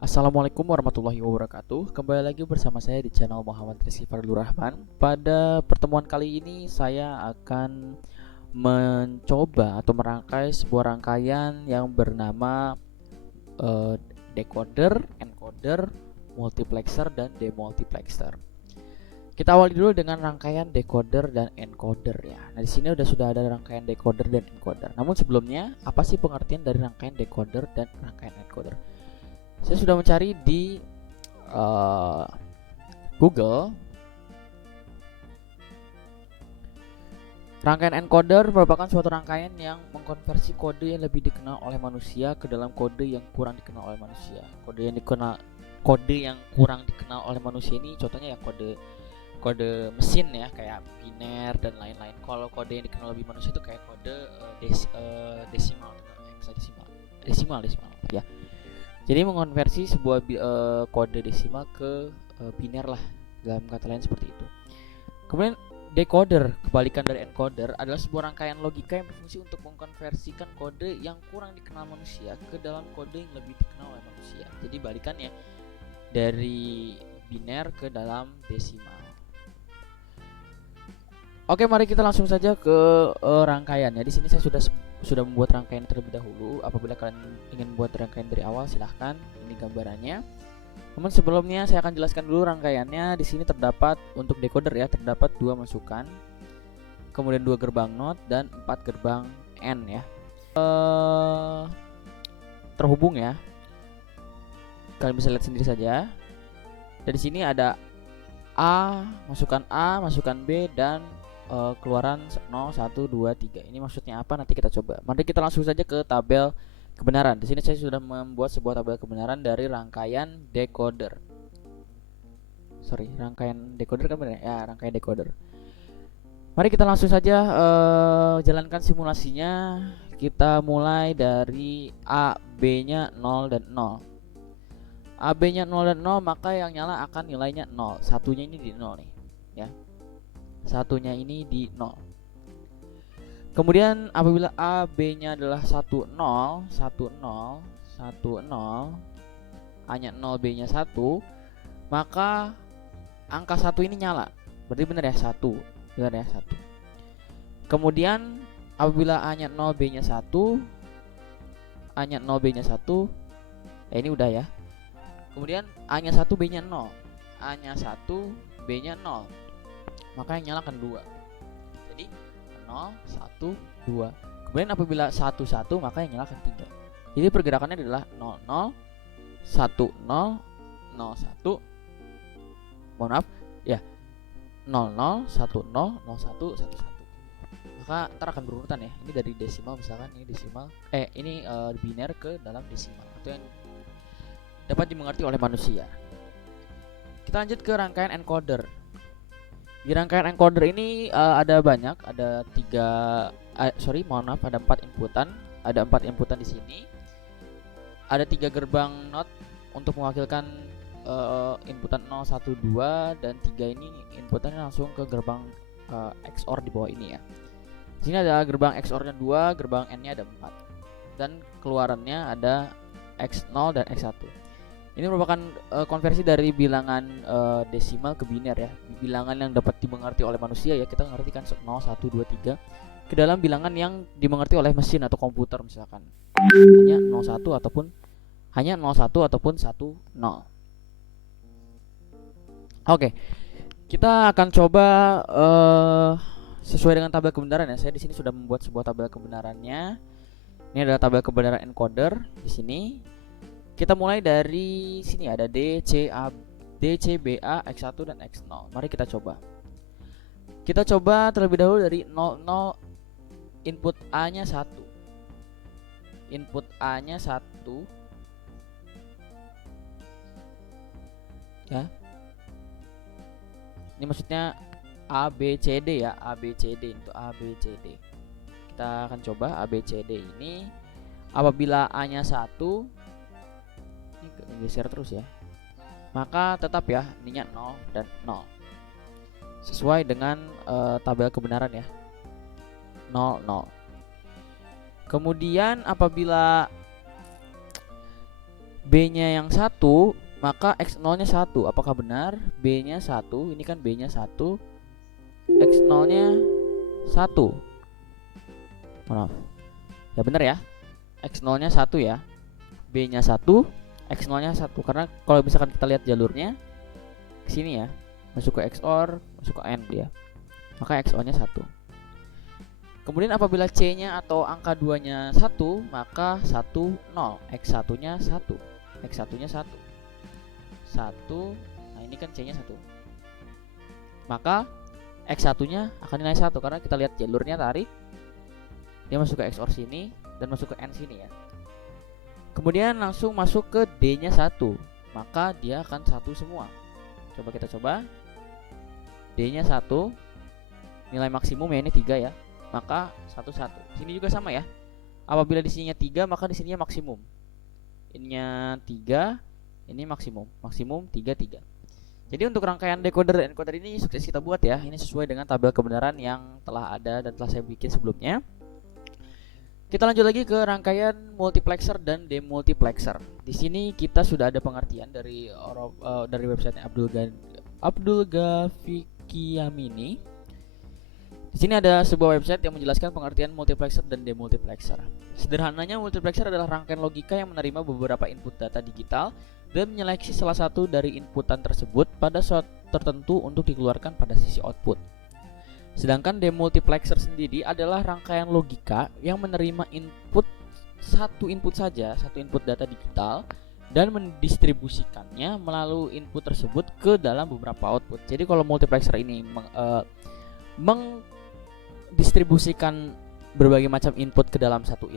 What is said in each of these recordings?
Assalamualaikum warahmatullahi wabarakatuh. Kembali lagi bersama saya di channel Muhammad Rizky Fadlur Rahman. Pada pertemuan kali ini saya akan mencoba atau merangkai sebuah rangkaian yang bernama eh, decoder, encoder, multiplexer, dan demultiplexer. Kita awali dulu dengan rangkaian decoder dan encoder ya. Nah, di sini sudah ada rangkaian decoder dan encoder. Namun sebelumnya, apa sih pengertian dari rangkaian decoder dan rangkaian encoder? Saya sudah mencari di uh, Google. Rangkaian encoder merupakan suatu rangkaian yang mengkonversi kode yang lebih dikenal oleh manusia ke dalam kode yang kurang dikenal oleh manusia. Kode yang kurang dikenal oleh manusia ini contohnya ya kode mesin ya, kayak biner dan lain-lain. Kalau kode yang dikenal lebih manusia itu kayak kode desimal atau hexadesimal. Desimal ya. Jadi mengonversi sebuah kode desimal ke biner lah, dalam kata lain seperti itu. Kemudian decoder, kebalikan dari encoder, adalah sebuah rangkaian logika yang berfungsi untuk mengkonversikan kode yang kurang dikenal manusia ke dalam kode yang lebih dikenal oleh manusia. Jadi balikannya, dari biner ke dalam desimal. Oke, mari kita langsung saja ke rangkaiannya. Di sini saya sudah membuat rangkaian terlebih dahulu. Apabila kalian ingin membuat rangkaian dari awal, silahkan. Ini gambarannya. Namun sebelumnya saya akan jelaskan dulu rangkaiannya. Di sini terdapat untuk decoder ya, terdapat 2 masukan, kemudian 2 gerbang NOT dan 4 gerbang N ya. Terhubung ya. Kalian bisa lihat sendiri saja. Dari sini ada A, masukan B, dan keluaran 0, 1, 2, 3. Ini maksudnya apa? Nanti kita coba. Mari kita langsung saja ke tabel kebenaran. Di sini saya sudah membuat sebuah tabel kebenaran dari rangkaian decoder. Rangkaian decoder kan benar ya? Rangkaian decoder. Mari kita langsung saja jalankan simulasinya. Kita mulai dari A, B-nya 0 dan 0. A, B-nya 0 dan 0, maka yang nyala akan nilainya 0. Satunya ini di 0 nih, ya. Satunya ini di 0. Kemudian apabila A, B-nya adalah 1, 0, 1, 0, 1, 0, A-nya 0, B-nya 1, maka angka 1 ini nyala. Berarti benar ya, 1. Benar ya, 1. Kemudian apabila A-nya 0, B-nya 1, A-nya 0, B-nya 1, ini udah ya. Kemudian A-nya 1, B-nya 0. A-nya 1, B-nya 0. Maka yang nyala akan 2. Jadi 0, 1, 2. Kemudian apabila 1, 1, maka yang nyala akan 3. Jadi pergerakannya adalah 0, 0, 1, 0, 0, 1. Mohon maaf ya, 0, 0, 1, 0, 0, 1, 1, 1. Maka ntar akan berurutan ya. Ini dari desimal, misalkan ini desimal, ini biner ke dalam desimal. Itu yang dapat dimengerti oleh manusia. Kita lanjut ke rangkaian encoder. Di rangkaian encoder ini ada banyak, ada 4 inputan. Ada 4 inputan di sini. Ada 3 gerbang NOT untuk mewakilkan inputan 0, 1, 2, dan 3 ini inputannya langsung ke gerbang XOR di bawah ini ya. Di sini ada gerbang XOR-nya 2, gerbang N-nya ada 4. Dan keluarannya ada X0 dan X1. Ini merupakan konversi dari bilangan desimal ke biner ya. Bilangan yang dapat dimengerti oleh manusia ya, kita mengerti kan 0, 1, 2, 3 ke dalam bilangan yang dimengerti oleh mesin atau komputer, misalkan hanya 01 ataupun 1, 0. Oke, kita akan coba sesuai dengan tabel kebenaran ya. Saya di sini sudah membuat sebuah tabel kebenarannya. Ini adalah tabel kebenaran encoder di sini. Kita mulai dari sini, ada D, C, BA, X1 dan X0. Mari kita coba. Kita coba terlebih dahulu dari 00, input A-nya 1. Input A-nya 1. Ya. Ini maksudnya A, B, C, D ya. A, B, C, D, untuk A, B, C, D. Kita akan coba A, B, C, D ini. Apabila A-nya 1, geser terus ya, maka tetap ya ininya 0 dan 0 sesuai dengan tabel kebenaran ya, 0, 0. Kemudian apabila B-nya yang 1, maka X0-nya 1. Apakah benar? B-nya 1, ini kan B-nya 1, X0-nya 1. Maaf. Ya benar ya. X0-nya 1 ya. B-nya 1, X0-nya 1. Karena kalau misalkan kita lihat jalurnya ke sini ya, masuk ke XOR, masuk ke AND ya. Maka XOR-nya 1. Kemudian apabila C-nya atau angka 2-nya 1, maka 1 0. X1-nya 1. X1-nya 1. 1. Nah, ini kan C-nya 1. Maka X1-nya akan nilai 1 karena kita lihat jalurnya tarik. Dia masuk ke XOR sini dan masuk ke AND sini ya. Kemudian langsung masuk ke D-nya 1. Maka dia akan 1 semua. Coba kita coba. D-nya 1. Nilai maksimum ya ini 3 ya. Maka 1 1. Sini juga sama ya. Apabila di sininya 3, maka di sininya maksimum. Ininya 3, ini maksimum. Maksimum 3 3. Jadi untuk rangkaian decoder dan encoder ini sukses kita buat ya. Ini sesuai dengan tabel kebenaran yang telah ada dan telah saya bikin sebelumnya. Kita lanjut lagi ke rangkaian multiplexer dan demultiplexer. Di sini kita sudah ada pengertian dari website Abdul Ghafiqi Yamini. Di sini ada sebuah website yang menjelaskan pengertian multiplexer dan demultiplexer. Sederhananya, multiplexer adalah rangkaian logika yang menerima beberapa input data digital dan menyeleksi salah satu dari inputan tersebut pada saat tertentu untuk dikeluarkan pada sisi output. Sedangkan demultiplexer sendiri adalah rangkaian logika yang menerima satu input data digital dan mendistribusikannya melalui input tersebut ke dalam beberapa output. Jadi kalau multiplexer ini distribusikan berbagai macam input ke dalam satu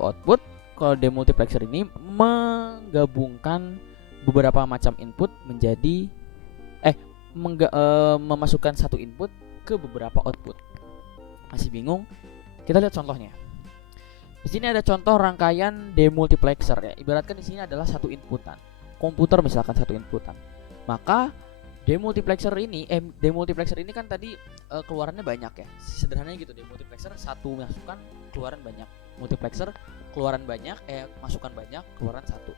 output. Kalau demultiplexer ini menggabungkan beberapa macam input menjadi memasukkan satu input ke beberapa output. Masih bingung? Kita lihat contohnya. Di sini ada contoh rangkaian demultiplexer ya. Ibaratkan di sini adalah satu inputan. Komputer misalkan satu inputan. Maka demultiplexer ini kan tadi keluarannya banyak ya. Sederhananya gitu, demultiplexer satu masukan keluaran banyak. Multiplexer keluaran banyak, masukan banyak, keluaran satu.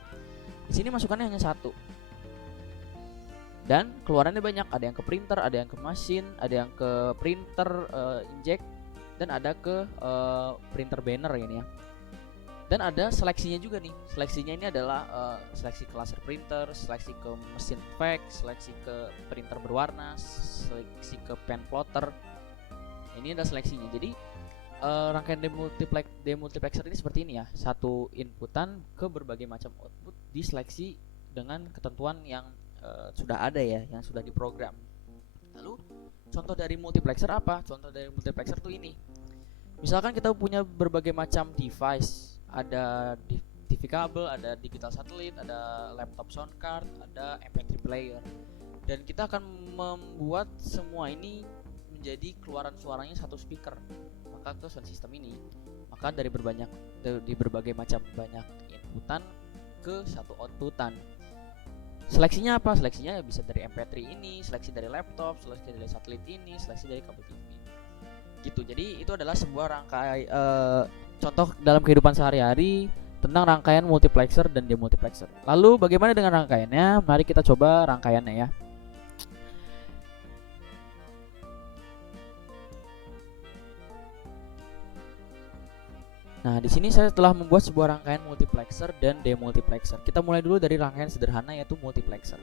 Di sini masukannya hanya satu. Dan keluarannya banyak, ada yang ke printer, ada yang ke mesin, ada yang ke printer inject, dan ada ke printer banner ini ya. Dan ada seleksinya juga nih. Seleksinya ini adalah seleksi ke laser printer, seleksi ke mesin fax, seleksi ke printer berwarna, seleksi ke pen plotter. Ini ada seleksinya. Jadi rangkaian demultiplexer ini seperti ini ya. Satu inputan ke berbagai macam output diseleksi dengan ketentuan yang sudah ada ya, yang sudah diprogram. Lalu contoh dari multiplexer apa? Contoh dari multiplexer tuh ini. Misalkan kita punya berbagai macam device. Ada TV kabel, ada digital satelit, ada laptop sound card, ada MP3 player. Dan kita akan membuat semua ini menjadi keluaran suaranya satu speaker. Maka ke sound system ini, maka dari berbagai macam banyak inputan ke satu outputan. Seleksinya apa? Seleksinya bisa dari MP3 ini, seleksi dari laptop, seleksi dari satelit ini, seleksi dari kabel TV. Gitu. Jadi itu adalah sebuah rangkaian contoh dalam kehidupan sehari-hari tentang rangkaian multiplexer dan demultiplexer. Lalu bagaimana dengan rangkaiannya? Mari kita coba rangkaiannya ya. Nah, di sini saya telah membuat sebuah rangkaian multiplexer dan demultiplexer. Kita mulai dulu dari rangkaian sederhana yaitu multiplexer.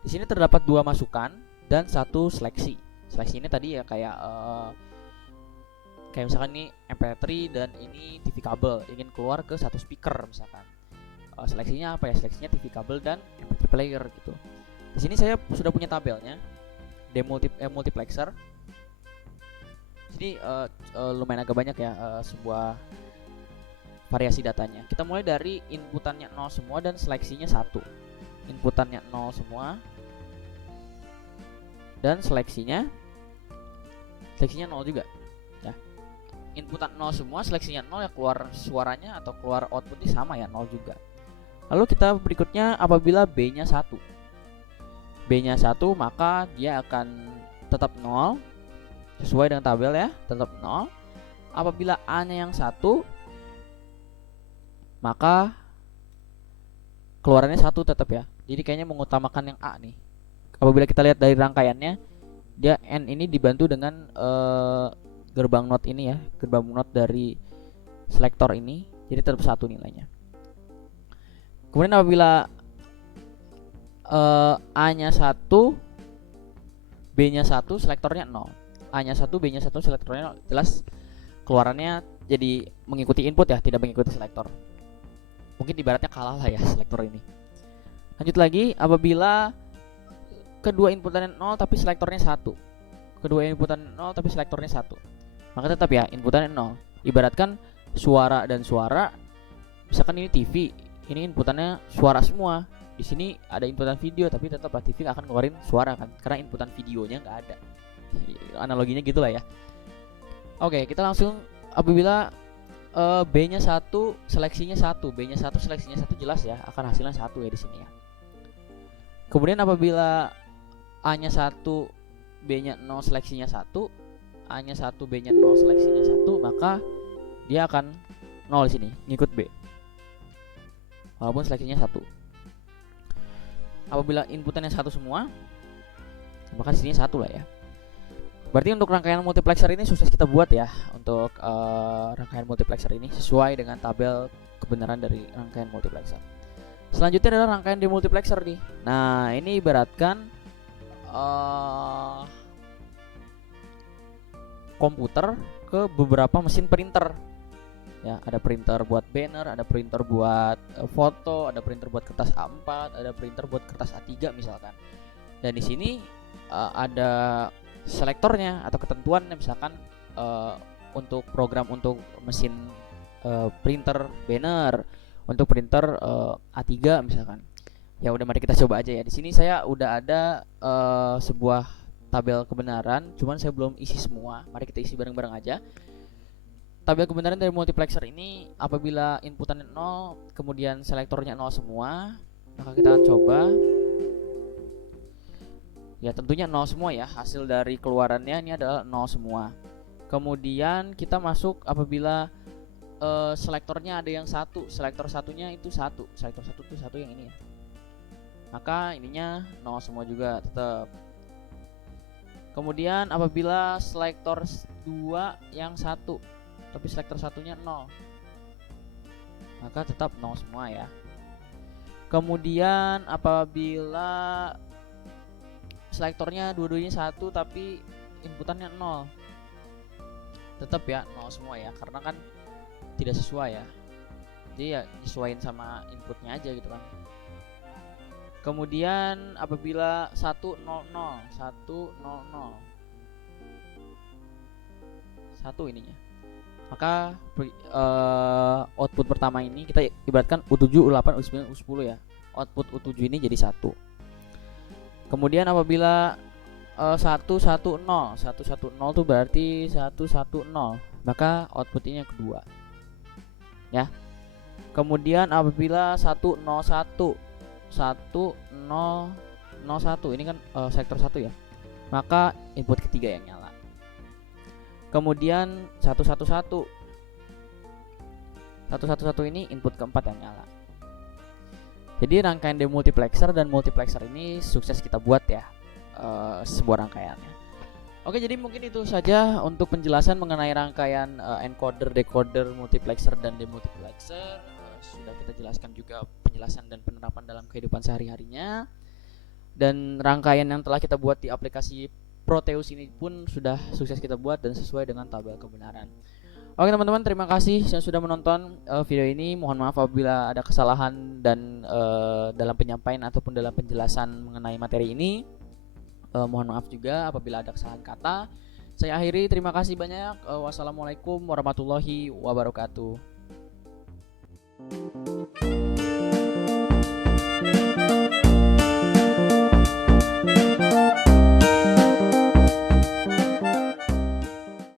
Di sini terdapat 2 masukan dan 1 seleksi. Seleksi ini tadi ya kayak misalkan ini MP3 dan ini TV kabel ingin keluar ke satu speaker misalkan. Seleksinya apa ya? Seleksinya TV kabel dan MP3 player gitu. Di sini saya sudah punya tabelnya. Multiplexer. Jadi lumayan agak banyak ya sebuah variasi datanya. Kita mulai dari inputannya 0 semua dan seleksinya 1. Inputannya 0 semua dan seleksinya 0 juga. Inputan 0 semua, seleksinya 0 ya, keluar suaranya atau keluar outputnya sama ya, 0 juga. Lalu kita berikutnya apabila B-nya 1. B-nya 1 maka dia akan tetap 0 sesuai dengan tabel ya, tetap 0. Apabila A-nya yang 1 maka keluarannya 1 tetap ya. Jadi kayaknya mengutamakan yang A nih. Apabila kita lihat dari rangkaiannya, dia N ini dibantu dengan gerbang not ini ya, gerbang not dari selektor ini, jadi tetap 1 nilainya. Kemudian apabila A-nya 1, B-nya 1, selektornya 0. A-nya 1, B-nya 1, selektornya 0. Jelas keluarannya jadi mengikuti input ya, tidak mengikuti selektor. Mungkin ibaratnya kalah lah ya selektor ini. Lanjut lagi, apabila kedua inputannya 0 tapi selektornya 1. Kedua inputan 0 tapi selektornya 1. Maka tetap ya inputannya 0. Ibaratkan suara dan suara. Misalkan ini TV, ini inputannya suara semua. Di sini ada inputan video tapi tetap TV akan ngeluarin suara kan, karena inputan videonya nggak ada. Analoginya gitulah ya. Oke, kita langsung apabila B-nya 1, seleksinya 1, B-nya 1, seleksinya 1, jelas ya akan hasilnya 1 ya di sini ya. Kemudian apabila A-nya 1, B-nya 0, seleksinya 1, A-nya 1, B-nya 0, seleksinya 1, maka dia akan 0 di sini, ngikut B. Walaupun seleksinya 1. Apabila inputannya 1 semua, maka di sini 1 lah ya. Berarti untuk rangkaian multiplexer ini sukses kita buat ya. Untuk rangkaian multiplexer ini sesuai dengan tabel kebenaran dari rangkaian multiplexer. Selanjutnya adalah rangkaian demultiplexer nih. Nah, ini ibaratkan komputer ke beberapa mesin printer. Ya, ada printer buat banner, ada printer buat foto, ada printer buat kertas A4, ada printer buat kertas A3 misalkan. Dan di sini ada selektornya atau ketentuan misalkan untuk program untuk mesin printer banner, untuk printer A3 misalkan. Ya udah, mari kita coba aja ya. Di sini saya udah ada sebuah tabel kebenaran, cuman saya belum isi semua. Mari kita isi bareng-bareng aja. Tabel kebenaran dari multiplexer ini apabila inputannya 0, kemudian selektornya 0 semua, maka kita akan coba. Ya tentunya 0 semua ya, hasil dari keluarannya ini adalah 0 semua. Kemudian kita masuk apabila selektornya ada yang 1, selektor satunya itu 1, selektor 1 itu 1 yang ini ya. Maka ininya 0 semua juga tetap. Kemudian apabila selektor 2 yang 1 tapi selektor satunya 0, maka tetap 0 semua ya. Kemudian apabila selektornya dua-duanya 1 tapi inputannya 0, tetap ya 0 semua ya, karena kan tidak sesuai ya. Jadi ya disesuaikan sama inputnya aja gitu kan. Kemudian apabila 1 0 0, 1 0 0, 1 ininya, maka output pertama ini kita ibaratkan U7, U8, U9, U10 ya. Output U7 ini jadi 1. Kemudian apabila 1 1 0, 1 1 0 itu berarti 1 1 0, maka output ini yang kedua. Ya. Kemudian apabila 1 0 1, 1 0 0 1, ini kan sektor 1 ya. Maka input ketiga yang nyala. Kemudian 111 ini input keempat yang nyala. Jadi rangkaian demultiplexer dan multiplexer ini sukses kita buat ya, sebuah rangkaiannya. Oke, jadi mungkin itu saja untuk penjelasan mengenai rangkaian encoder, decoder, multiplexer dan demultiplexer. Sudah kita jelaskan juga penjelasan dan penerapan dalam kehidupan sehari-harinya. Dan rangkaian yang telah kita buat di aplikasi Proteus ini pun sudah sukses kita buat dan sesuai dengan tabel kebenaran. Oke teman-teman, terima kasih yang sudah menonton video ini. Mohon maaf apabila ada kesalahan dan dalam penyampaian ataupun dalam penjelasan mengenai materi ini. Mohon maaf juga apabila ada kesalahan kata. Saya akhiri, terima kasih banyak. Wassalamualaikum warahmatullahi wabarakatuh.